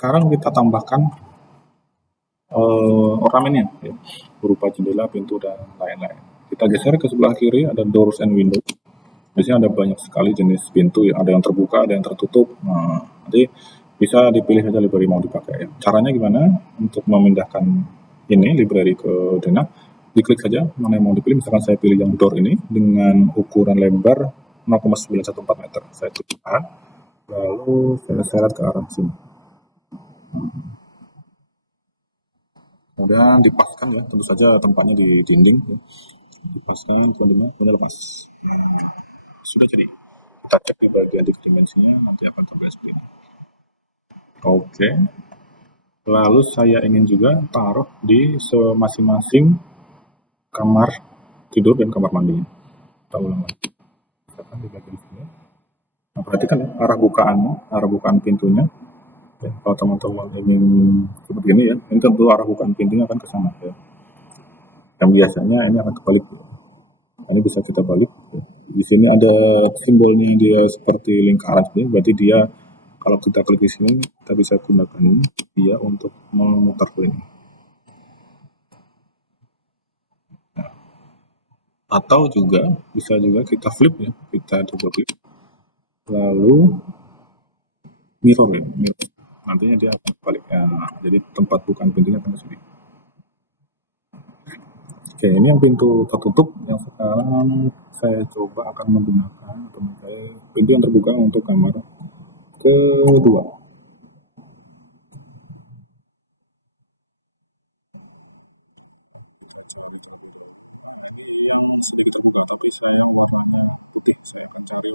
sekarang kita tambahkan ornamennya ya, berupa jendela, pintu dan lain-lain. Kita geser ke sebelah kiri ada doors and window. Di sini ada banyak sekali jenis pintu ya, ada yang terbuka, ada yang tertutup. Nah, nanti bisa dipilih saja library mau dipakai ya. Caranya gimana? Untuk memindahkan ini library ke Dena, diklik saja mana yang mau dipilih. Misalkan saya pilih yang door ini dengan ukuran lebar 0,914 meter. Saya tekan, lalu saya seret ke arah sini. Kemudian dipaskan ya, tentu saja tempatnya di dinding ya. Dipaskan, kemudian lepas. Sudah jadi. Kita cek di bagian dimensinya, nanti akan terlihat seperti ini. Oke. Lalu saya ingin juga taruh di masing-masing kamar tidur dan kamar mandinya. Kita ulang lagi. Misalkan di bagian sini. Nah, perhatikan ya, arah bukaan pintunya. Ya, kalau teman-teman ingin seperti ini ya, ini tentu arah bukaan pintunya akan ke sana ya. Yang biasanya ini akan kebalik. Ini bisa kita balik. Di sini ada simbolnya dia seperti lingkaran, berarti dia kalau kita klik di sini kita bisa gunakan dia untuk memutar ke ini. Nah, atau juga bisa juga kita flip ya, kita double klik, lalu mirror ya, mirror. Nantinya dia akan balik. Nah, jadi tempat bukan pintunya akan ke sini. Oke, ini yang pintu tertutup yang sekarang saya coba akan menggunakan pintu yang terbuka untuk kamar kedua. Sedikit terbuka, tapi saya memakainya untuk saya mencari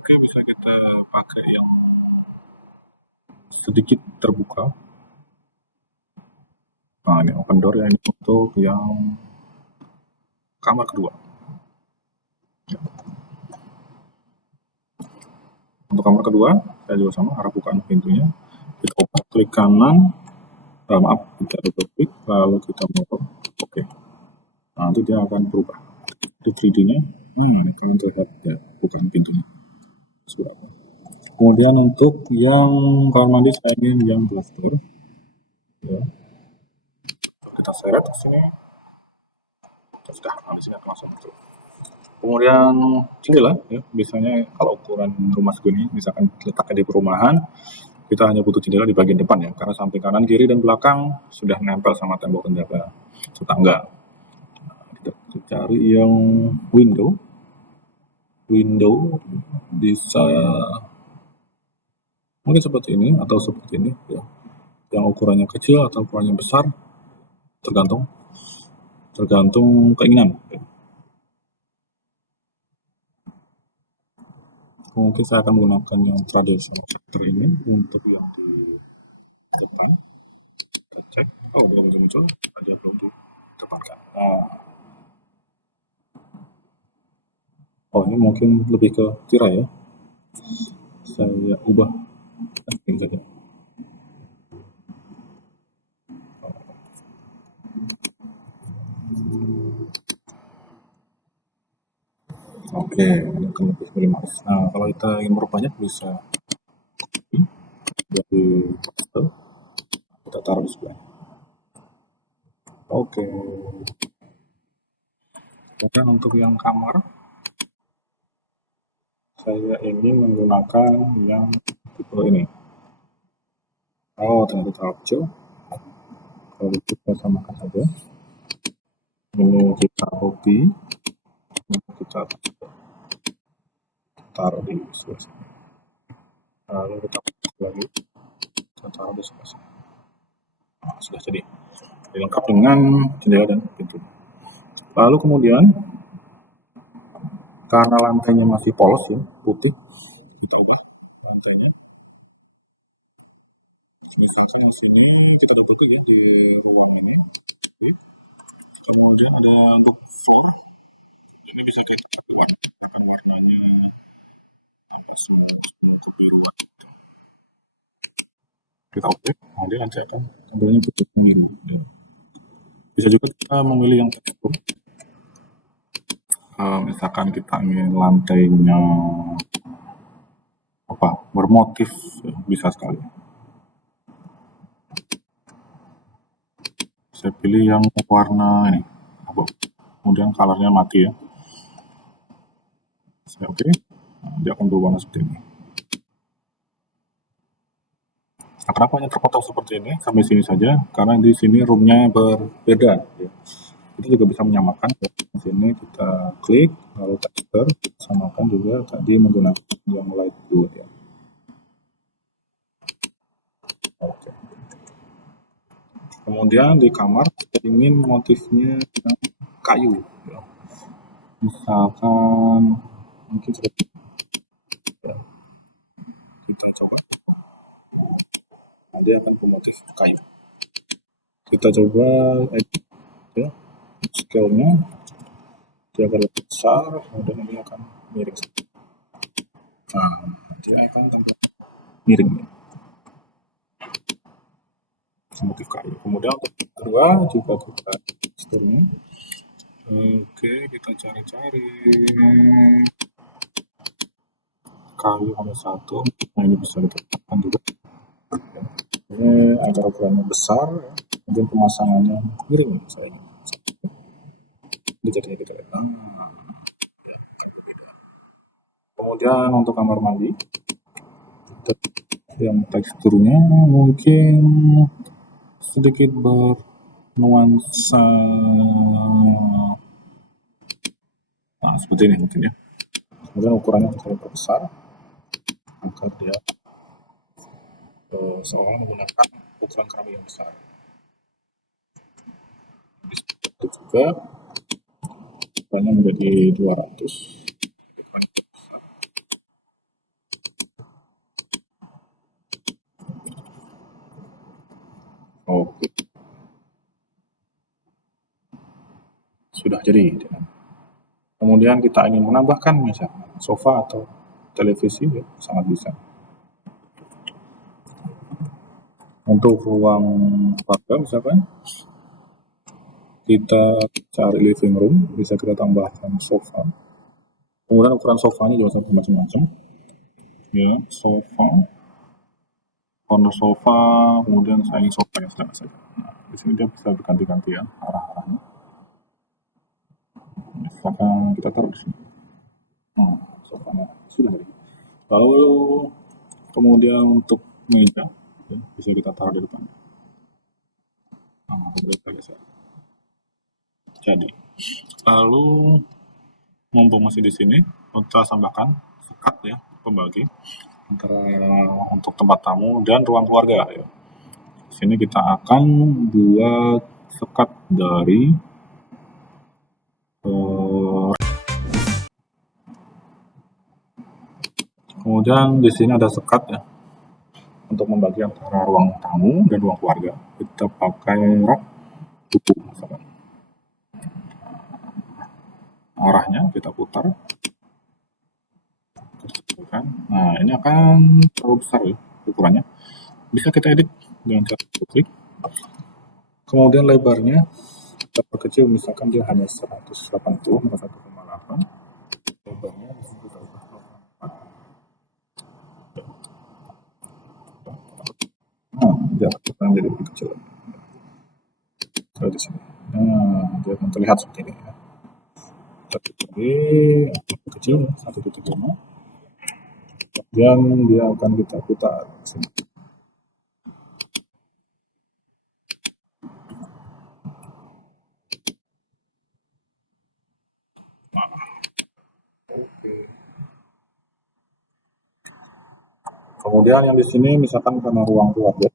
Oke, bisa kita pakai yang sedikit terbuka. Nah, ini open door ya, ini untuk yang kamar kedua. Ya. Untuk kamar kedua, saya juga sama, arah bukaan pintunya. Kita klik kanan, kita double klik, lalu kita mau oke. Nah, nanti dia akan berubah. Di 3D-nya, akan terlihat ya, bukaan pintunya. Kemudian untuk yang kamar mandi saya ingin yang glass door. Ya. Kita seret ke sini. Sudah, nah di sini akan langsung masuk. Kemudian jendela ya, biasanya kalau ukuran rumah segini, misalkan letaknya di perumahan, kita hanya butuh jendela di bagian depan ya, karena samping kanan, kiri, dan belakang sudah nempel sama tembok penjaga tetangga. Kita cari yang window bisa mungkin seperti ini atau seperti ini ya, yang ukurannya kecil atau ukurannya besar, tergantung keinginan ya. Mungkin saya akan menggunakan yang tradisional ini untuk yang di depan. Kita cek, belum muncul, ada belum didapatkan. Ini mungkin lebih ke tirai ya. Saya ubah setting saja. Oke, ini akan lebih minimalis. Nah, kalau kita ingin merubahnya bisa dari kita taruh di sebelah. Oke. Kemudian untuk yang kamar, saya ingin menggunakan yang tipe ini. Ternyata terlalu kecil. Kalau kita samakan saja. Ini kita copy, kita taruh di sebelah sini. Lalu kita lagi, kita taruh di sebelah sini. Nah, sudah jadi. Lengkap dengan jendela dan pintu. Lalu kemudian karena lantainya masih polos ya, putih, kita ubah lantainya. Misalkan di sini kita double klik ya di ruang ini. Kemudian ada untuk floor. Ini bisa kita akan warnanya kebiruan. Kita oke, nah dia nanti akan tampilannya putih kuning. Bisa juga kita memilih yang tekstur. misalkan kita ingin lantainya bermotif, ya, bisa sekali. Saya pilih yang warna ini, kemudian colornya mati ya. Saya oke, dia akan berwarna seperti ini. Nah, kenapa hanya terpotong seperti ini? Sampai sini saja, karena di sini roomnya berbeda. Ya. Kita juga bisa menyamakan. Ya. Di sini kita klik, lalu texture, samakan juga tadi menggunakan yang light blue. Ya. Oke. Kemudian di kamar kita ingin motifnya kayu. Ya. Misalkan mungkin seperti ini. Ya. Kita coba. Nanti akan bermotif kayu. Kita coba edit ya, scale-nya dia akan lebih besar, kemudian ini akan miring. Nah, dia akan tampil miring ya. Motif kayu. Kemudian untuk kedua juga kita teksturnya. Oke, kita cari-cari kayu hanya satu. Nah, ini bisa kita tekan juga. Ini agar ukurannya besar, kemudian pemasangannya miring misalnya. Ini jadinya kita lihat. Kemudian untuk kamar mandi, yang teksturnya mungkin sedikit bernuansa, nah seperti ini mungkin ya. Kemudian ukurannya kita perbesar agar dia seolah menggunakan ukuran keramik yang besar. Itu juga ukurannya menjadi 200. Oke. Sudah jadi. Kemudian kita ingin menambahkan misalnya sofa atau televisi, ya, sangat bisa. Untuk ruang keluarga misalkan kita cari living room, bisa kita tambahkan sofa. Kemudian ukuran sofanya juga sampai macam-macam. Ya, sofa, corner sofa, kemudian saing sofa yang sedang saja. Nah, di sini dia bisa berganti-ganti ya arah-arahnya. Misalkan kita taruh di sini. Nah, sofanya sudah jadi. Lalu kemudian untuk meja, ya, bisa kita taruh di depan. Nah, kemudian kita geser. Jadi, lalu mumpung masih di sini, kita tambahkan sekat ya, pembagi antara untuk tempat tamu dan ruang keluarga. Ya. Di sini kita akan buat sekat dari kemudian di sini ada sekat ya untuk membagi antara ruang tamu dan ruang keluarga. Kita pakai rak buku misalkan. Arahnya kita putar. Nah, ini akan terlalu besar ya ukurannya. Bisa kita edit dengan cara klik. Kemudian lebarnya kita perkecil, misalkan dia hanya 180 maka 1,8. Lebarnya bisa kita ubah 0,4. Nah, dia akan jadi lebih kecil. Di sini. Nah, dia akan terlihat seperti ini ya. Jadi kecil 1.5. Dan dia akan kita putar sini. Nah, oke. Kemudian yang di sini misalkan karena ruang keluarga,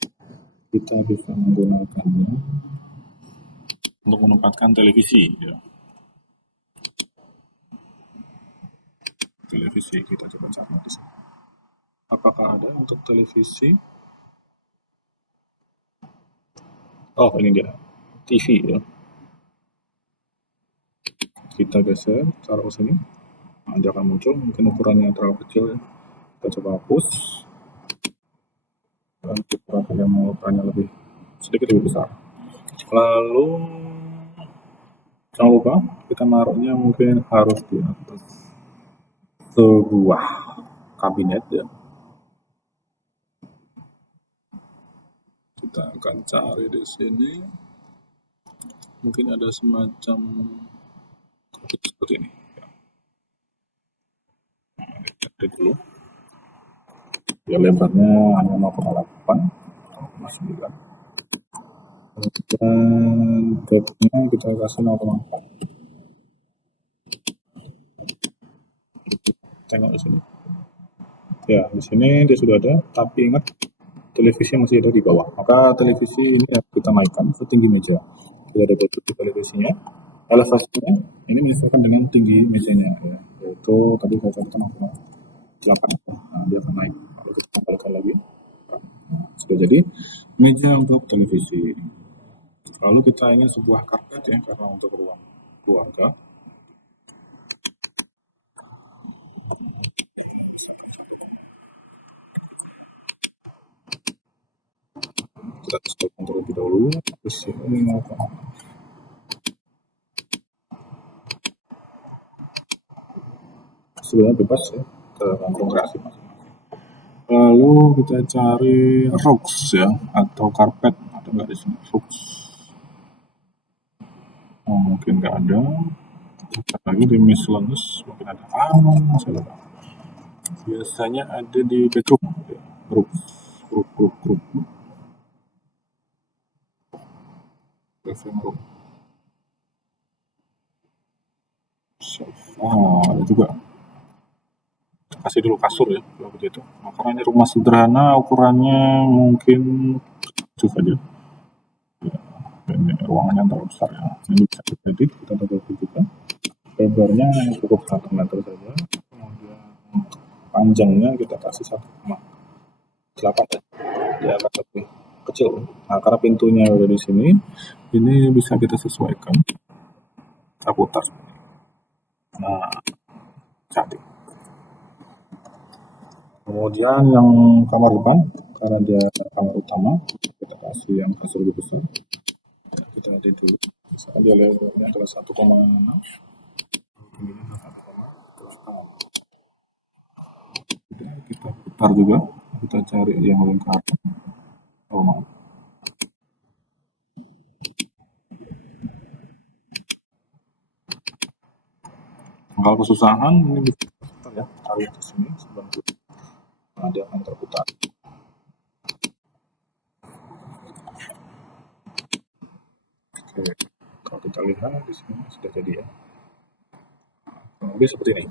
kita bisa menggunakannya untuk menempatkan televisi. Ya. Televisi kita coba cari di sini. Apakah ada untuk televisi? Oh, ini dia. TV ya. Kita geser, taruh sini. Nah, dia akan muncul, mungkin ukurannya terlalu kecil ya. Kita coba hapus. Dan kita yang mau ukurannya sedikit lebih besar. Lalu Jangan lupa kita naruhnya mungkin harus di atas sebuah kabinet ya. Kita akan cari di sini. Mungkin ada semacam seperti ini. Lihat dulu. Ya lebarnya hanya 0,8, 0,9. Dan depthnya kita kasih 0,4. Tengok di sini. Ya, di sini dia sudah ada, tapi ingat televisi masih ada di bawah. Maka televisi ini kita naikkan setinggi meja. Kita ada televisinya, elevasinya ini menyesuaikan dengan tinggi mejanya ya. Yaitu tadi saya contohkan 0,8. Nah, dia akan naik. Lalu kita kembalikan lagi. Nah, sudah jadi meja untuk televisi. Lalu kita ingin sebuah karpet ya, karena untuk ruang keluarga. Kita sesuaikan terlebih dahulu. Terus ini sebenarnya bebas ya, tergantung kreasi masing-masing. Lalu kita cari rugs ya, atau karpet, atau enggak di sini rugs. Oh, mungkin nggak ada. Kita lagi di miscellaneous, mungkin ada. Masih ada. Biasanya ada di bedroom ya. Rugs, rug. Living room. Ada juga. Kasih dulu kasur ya, kalau begitu. Nah, karena ini rumah sederhana, ukurannya mungkin kecil saja. Ya, ini ruangannya terlalu besar ya. Ini bisa edit, kita double klik juga. Lebarnya cukup 1 meter saja. Kemudian panjangnya kita kasih 1,8 ya. Dia akan lebih kecil. Nah, karena pintunya udah di sini, ini bisa kita sesuaikan. Kita putar. Nah, cantik. Kemudian yang kamar depan, karena dia kamar utama, kita kasih yang kasur lebih besar. Kita edit dulu. Misalkan dia lebarnya adalah 1,6, tingginya 1,8. Kita putar juga, kita cari yang lingkar. Oh, maaf. Kalau kesusahan ini bisa putar ya, tarik ke sini 90. Nah, dia akan terputar. Oke, kalau kita lihat di sini sudah jadi ya. Kurang lebih seperti ini.